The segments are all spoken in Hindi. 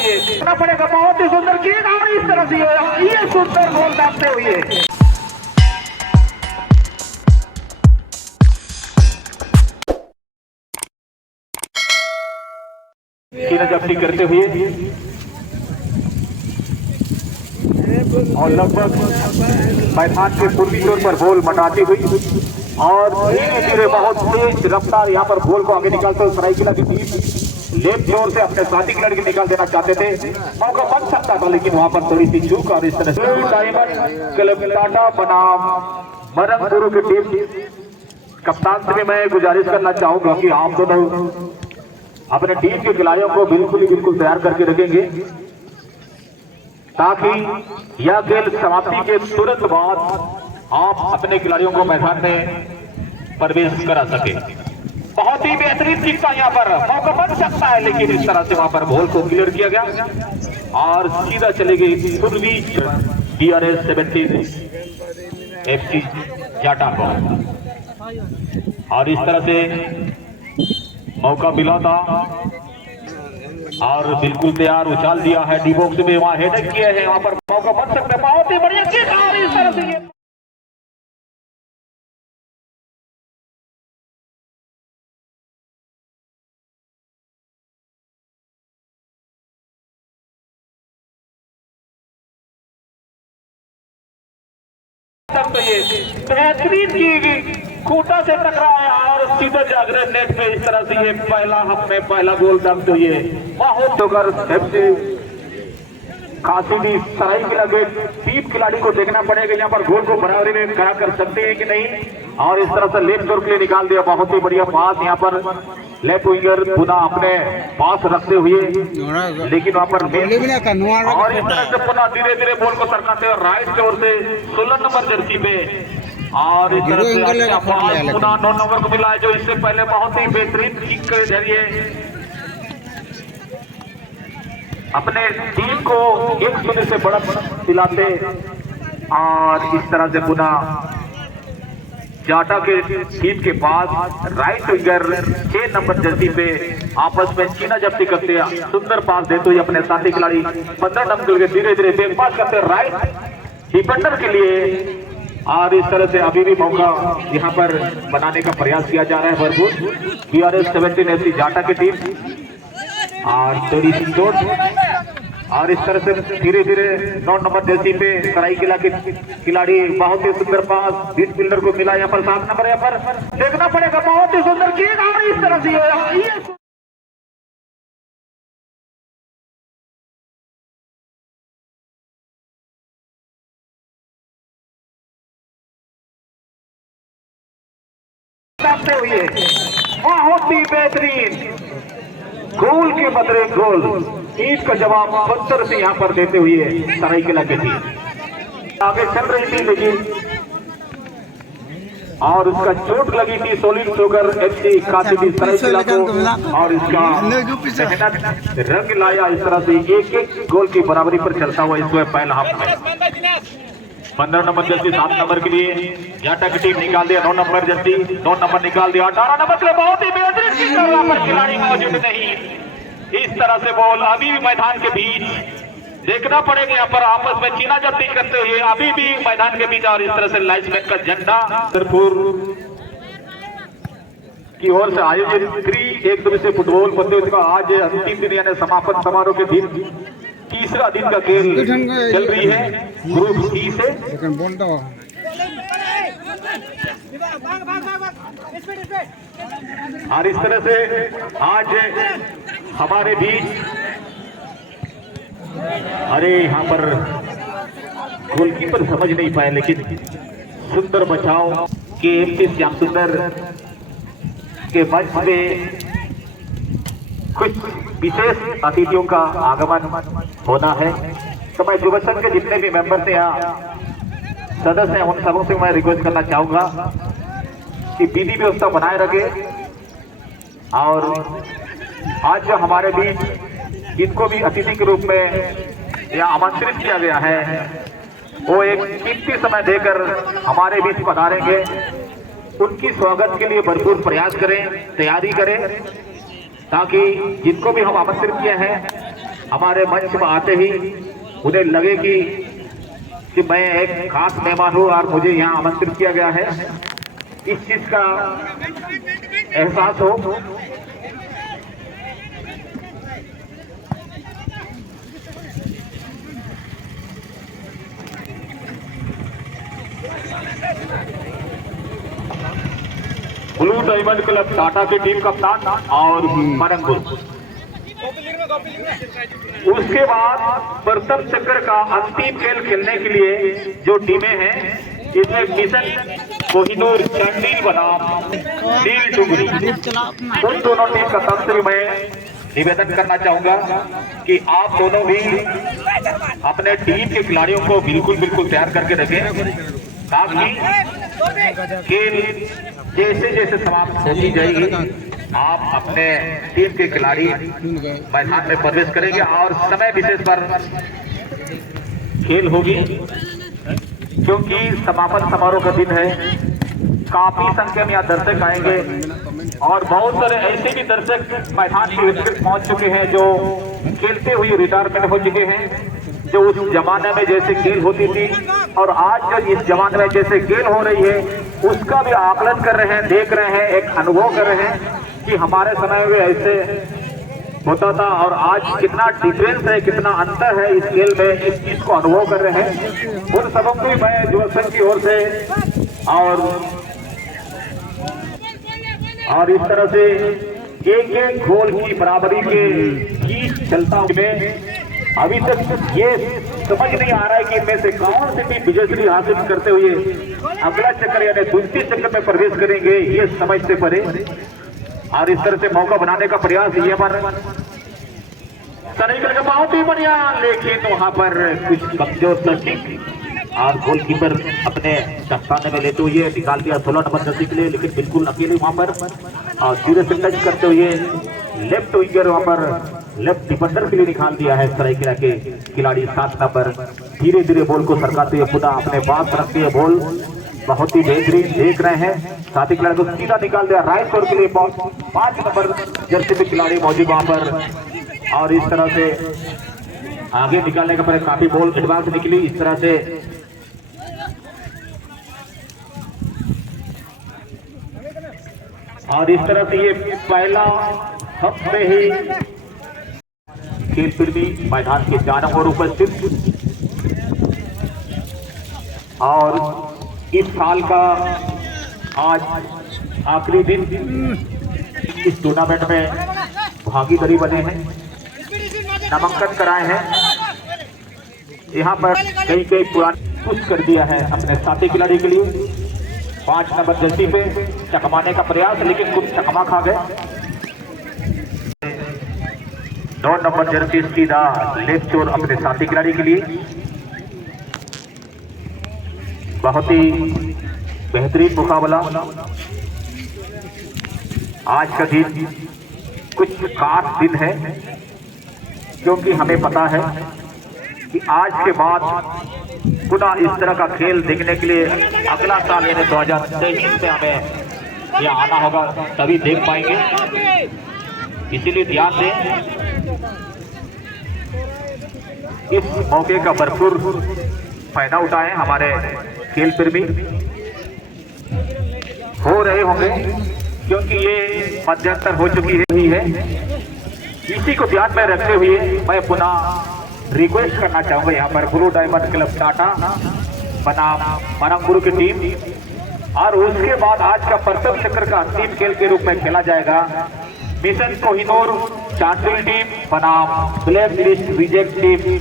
ये करना पड़ेगा। बहुत ही सुंदर गेंद और इस तरह से ये सुंदर गोल दागते हुए जब्ती करते हुए और लगभग मैदान के पूर्वी तौर पर बॉल मटाती हुई और धीरे धीरे बहुत तेज रफ्तार यहाँ पर बॉल को आगे निकालते हुए सरायकेला की टीम लेफ्ट जोर से अपने साथी खिलाड़ी को निकाल देना चाहते थे। मौका बन सकता था लेकिन वहां पर थोड़ी सी चूक और इस तरह से डायमंड क्लब टाटा बनाम मरंगपुर की टीम कप्तान से भी मैं गुजारिश करना चाहूंगा कि आप दोनों अपने टीम के खिलाड़ियों को बिल्कुल तैयार करके रखेंगे ताकि यह खेल समाप्ति के तुरंत बाद आप अपने खिलाड़ियों को मैदान में प्रवेश करा सके। बहुत ही बेहतरीन दिखता यहाँ पर मौका बन सकता है लेकिन इस तरह से वहां पर बॉल को क्लियर किया गया और सीधा चली गई पूर्वी DRS 17 FC जाटा को और इस तरह से मौका मिला था और बिल्कुल तैयार उछाल दिया है डी बॉक्स में वहां हेडर किए हैं वहां पर मौका बन सकता है। बहुत ही बढ़िया किक और इस तरह से ये बेहतरीन की खूंटा से टकराया और सीधा जागरण नेट पे इस तरह से ये पहला गोल दागते हुए बहुत होकर काशी भी सरायकेला के टीम खिलाड़ी को देखना पड़ेगा यहाँ पर गोल को बराबरी में खड़ा कर सकते हैं कि नहीं और इस तरह से लेफ्ट जोर के लिए निकाल दिया। बहुत ही बढ़िया पास यहाँ पर लेफ्ट विंगर पुनः अपने पास रखते हुए लेकिन वहां पर और इस तरह से पुनः धीरे धीरे बॉल को सरकाते हुए राइट की ओर से 16 नंबर जर्सी पे और इस तरह से पुनः 9 नंबर को मिला है जो इससे पहले बहुत ही बेहतरीन किक के जरिए अपने टीम को 1-0 से बढ़त दिलाते और इस तरह से पुनः जाटा के टीम के पास राइट विंगर 6 नंबर जर्सी पे आपस में चीना जब्ती करते हैं। सुंदर पास देते हुए अपने साथी खिलाड़ी 15 नंबर के धीरे धीरे बैक पास करते हैं राइट डिफेंडर के लिए और इस तरह से अभी भी मौका यहाँ पर बनाने का प्रयास किया जा रहा है भरपूर। DRS 17 FC जाटा की टीम और थोड़ी सी चोट और इस तरह से धीरे धीरे 9 नंबर जर्सी पे सरायकेला के खिलाड़ी बहुत ही सुंदर पास बीट फील्डर को मिला यहाँ पर 7 नंबर यहाँ पर देखना पड़ेगा। बहुत ही सुंदर गेंद और इस तरह से हुए बहुत ही बेहतरीन गोल के बदले गोल ईट का जवाब पत्थर से यहाँ पर देते हुए सरायकेला की टीम आगे चल रही थी लेकिन और उसका चोट लगी थी सॉलिड होकर FC काशी सरायकेला को और इसका मेहनत रंग लाया। इस तरह से एक गोल की बराबरी पर चलता हुआ इसको पहला हाफ में 15 नंबर जर्सी 7 नंबर के लिए जाटा की टीम निकाल दिया 9 नंबर जर्सी 9 नंबर निकाल दिया 18 नंबर के लिए बहुत ही बेहतरीन यहाँ पर खिलाड़ी मौजूद नहीं। इस तरह से बॉल अभी भी मैदान के बीच देखना पड़ेगा यहाँ पर आपस में चीना जब्ती करते हुए अभी भी मैदान के बीच और इस तरह से लाइन्समैन का झंडा की ओर से आयोजित 3-1 फुटबॉल प्रतियोगिता का आज अंतिम दिन यानी समापन समारोह के दिन तीसरा दिन का खेल चल रही है ग्रुप E से और इस तरह से आज हमारे बीच अरे यहाँ पर गोलकीपर समझ नहीं पाए लेकिन सुंदर बचाव के MP श्याम सुंदर के मंच में कुछ विशेष अतिथियों का आगमन होना है तो मैं युवा संघ के जितने भी मेंबर थे यहाँ सदस्य हैं उन सबों से मैं रिक्वेस्ट करना चाहूंगा कि विधि व्यवस्था बनाए रखे और आज जो हमारे बीच जिनको भी अतिथि के रूप में यहाँ आमंत्रित किया गया है वो एक कीमती समय देकर हमारे बीच पधारेंगे। उनकी स्वागत के लिए भरपूर प्रयास करें, तैयारी करें ताकि जिनको भी हम आमंत्रित किए हैं हमारे मंच में आते ही उन्हें लगे कि मैं एक खास मेहमान हूँ और मुझे यहाँ आमंत्रित किया गया है, इस चीज का एहसास हो। ब्लू डायमंड क्लब टाटा की टीम कप्तान और मरंगुल। उसके बाद प्रथम चक्र का अंतिम खेल खेलने के लिए जो टीमें हैं, इसमें मिशन कोहिनूर चंडील बनाम नील डुंगरी, उन दोनों टीम का तरफ से भी मैं निवेदन करना चाहूंगा कि आप दोनों भी अपने टीम के खिलाड़ियों को बिल्कुल तैयार करके रखें, ताकि खेल जैसे जैसे समाप्त होती जाएगी आप अपने टीम के खिलाड़ी मैदान में प्रवेश करेंगे और समय विशेष पर खेल होगी। क्योंकि समापन समारोह का दिन है, काफी संख्या में यहाँ दर्शक आएंगे और बहुत सारे ऐसे भी दर्शक मैदान में पहुंच चुके हैं जो खेलते हुए रिटायरमेंट हो चुके हैं, जो उस जमाने में जैसे खेल होती थी और आज जो इस जमाने में जैसे खेल हो रही है उसका भी आकलन कर रहे हैं, देख रहे हैं, एक अनुभव कर रहे हैं कि हमारे समय में ऐसे होता था और आज कितना डिफरेंस है, कितना अंतर है इस खेल में, इस चीज को अनुभव कर रहे हैं। उन सबों को मैं युवक संघ की ओर से और इस तरह से एक गोल की बराबरी के खींच चलता हुए अभी तक ये समझ नहीं आ रहा है कि इनमें से कौन सी टीम विजयश्री हासिल करते हुए अगला चक्कर यानी दूसरी चक्कर में प्रवेश करेंगे, ये समझ से परे। और इस तरह से मौका बनाने का प्रयास ये पर सराइकल का बहुत ही बढ़िया, लेकिन वहां पर कुछ कमजोर टचिंग और गोलकीपर अपने दस्ताने में लेते हुए निकाल दिया 16 नंबर जर्सी के लिए, लेकिन बिल्कुल अकेले वहां पर और सीधे से टच करते हुए लेफ्ट विंगर वहां पर लेफ्ट डिफेंडर के लिए निकाल दिया है सराइकेला के खिलाड़ी 7 नंबर। धीरे धीरे बॉल को सरकाते हुए पुनः अपने पास रखते हुए बॉल बहुत ही बेहतरीन देख रहे हैं, साथी खिलाड़ी को सीधा निकाल दिया राइट कोर्ट के लिए 5 नंबर जर्सी में खिलाड़ी मौजूद वहां पर और इस तरह से आगे निकालने का प्रयास, काफी बॉल एडवांस निकली इस तरह से। और इस तरह से ये पहला हफ्ते ही खेल प्रेमी मैदान के चारों ओर उपस्थित और इस साल का आज आखिरी दिन इस टूर्नामेंट में भागीदारी बने हैं, नामांकन कराए हैं। यहाँ पर कई पुराने पुश कर दिया है अपने साथी खिलाड़ी के लिए 5 नंबर जर्सी पे चकमाने का प्रयास, लेकिन कुछ चकमा खा गए। 9 नंबर जर्सी सीधा लेफ्ट चोर अपने साथी खिलाड़ी के लिए, बहुत ही बेहतरीन मुकाबला। आज का दिन कुछ खास दिन है क्योंकि हमें पता है कि आज के बाद पुनः इस तरह का खेल देखने के लिए अगला साल यानी 2023 में हमें यहाँ आना होगा, तभी देख पाएंगे। इसीलिए ध्यान दें, इस मौके का भरपूर फायदा उठाएं। हमारे खेल प्रेमी हो रहे होंगे क्योंकि ये मध्यंतर हो चुकी है। इसी को ध्यान में रखते हुए मैं पुनः रिक्वेस्ट करना चाहूंगा यहाँ पर ब्लू डायमंड क्लब टाटा बनाम मरंगुल की टीम, और उसके बाद आज का प्रथम चक्र का अंतिम खेल के रूप में खेला जाएगा मिशन कोहिनूर चांडिल टीम बनाम ब्लैक लिस्ट रिजेक्ट टीम।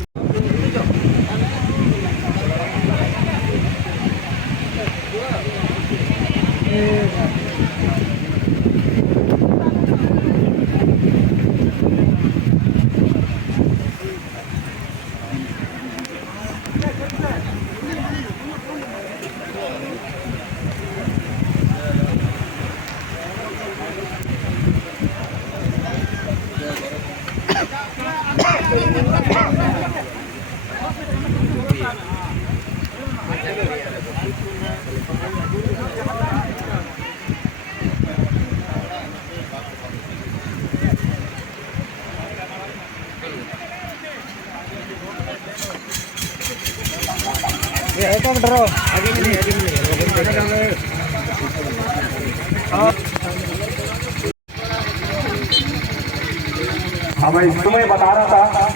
हमें इसमें बता रहा था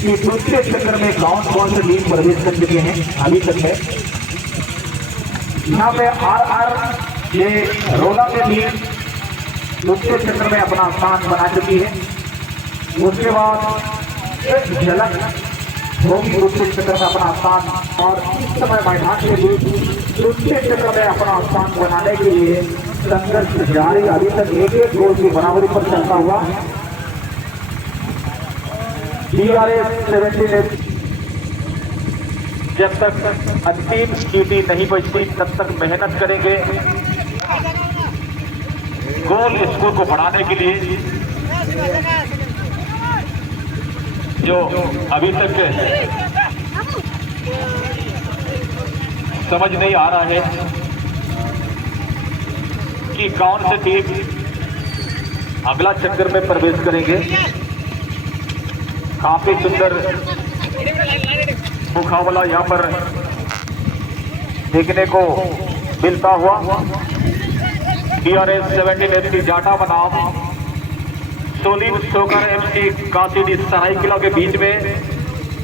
कि दूसरे चक्कर में कौन कौन से टीम प्रवेश कर चुके हैं अभी तक है। यहाँ पे आर ये रोला में टीम दूसरे चक्कर में अपना स्थान बना चुकी है। उसके बाद एक झलक होगी दूसरे चक्कर में अपना स्थान, और इस समय मैदान के बीच दूसरे चक्कर में अपना स्थान बनाने के लिए संघर्ष जारी। अभी तक एक गोल की बराबरी पर चलता हुआ DRS 17 जब तक अंतिम चीटी नहीं बचती तब तक मेहनत करेंगे गोल स्कोर को बढ़ाने के लिए। जो अभी तक समझ नहीं आ रहा है कि कौन से टीम अगला चक्कर में प्रवेश करेंगे। काफी सुंदर मुकाबला यहाँ पर देखने को मिलता हुआ। DRS 17 FC जाटा बनाम सोलिन सोकर FC कासीडी सरायकेला के बीच में,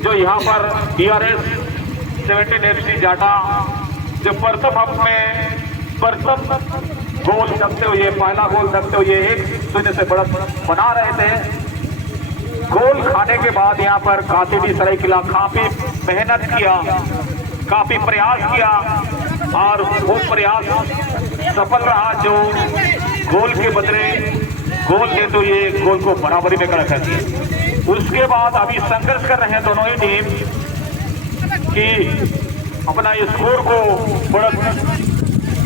जो यहाँ पर DRS 17 FC जाटा जो प्रथम हक में प्रथम गोल दबते हुए, पहला गोल दबते हुए 1-0 से बढ़त बना रहे थे। गोल खाने के बाद यहाँ पर कासीडी सरायकेला काफी मेहनत किया, काफी प्रयास किया और वो प्रयास सफल रहा, जो गोल के बदले गोल देते हुए गोल को बराबरी में कर दिया। उसके बाद अभी संघर्ष कर रहे हैं दोनों ही टीम कि अपना स्कोर को बढ़त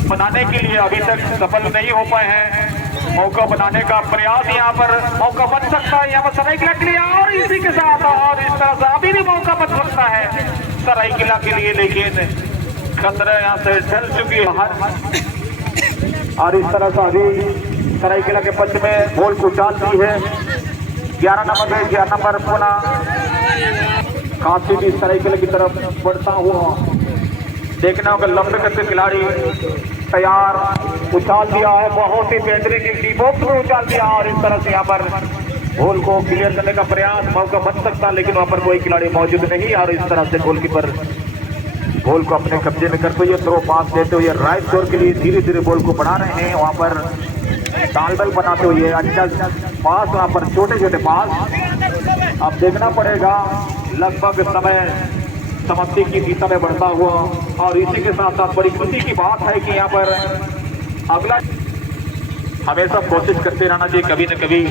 बनाने के लिए अभी तक सफल नहीं हो पाए हैं। मौका बनाने का प्रयास यहाँ पर मौका बन सकता है यहाँ पर सरायकेला के लिए, और इसी के साथ और इस तरह से अभी भी मौका बन सकता है सरायकेला के लिए, लेकिन खतरा यहाँ से चल चुकी है बाहर। और इस तरह से अभी सरायकेला के पक्ष में गोल को डालती है 11 नंबर में 11 नंबर पुनः कासीडी सरायकेला की तरफ बढ़ता हुआ देखना होगा। लंबे करते खिलाड़ी तैयार, उछाल दिया है, बहुत ही बेहतरीन डी बॉक्स में उछाल दिया, और इस तरह से यहाँ पर गोल को क्लियर करने का प्रयास, मौका बन सकता लेकिन वहां पर कोई खिलाड़ी मौजूद नहीं, और इस तरह से गोलकीपर गोल को अपने कब्जे में करते हुए थ्रो पास देते हुए राइट शोर के लिए धीरे धीरे बॉल को बढ़ा रहे हैं। वहां पर तालमेल बनाते हुए अच्छा पास, वहां पर छोटे छोटे पास। अब देखना पड़ेगा लगभग समय समाप्ति की दिशा में बढ़ता हुआ, और इसी के साथ साथ बड़ी खुशी की बात है कि यहाँ पर अगला हमेशा कोशिश करते रहना चाहिए कभी न कभी,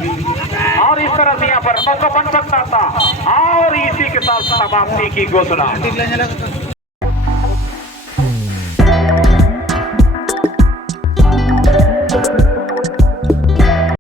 और इस तरह से यहाँ पर मौका बन सकता था, और इसी के साथ समाप्ति की घोषणा।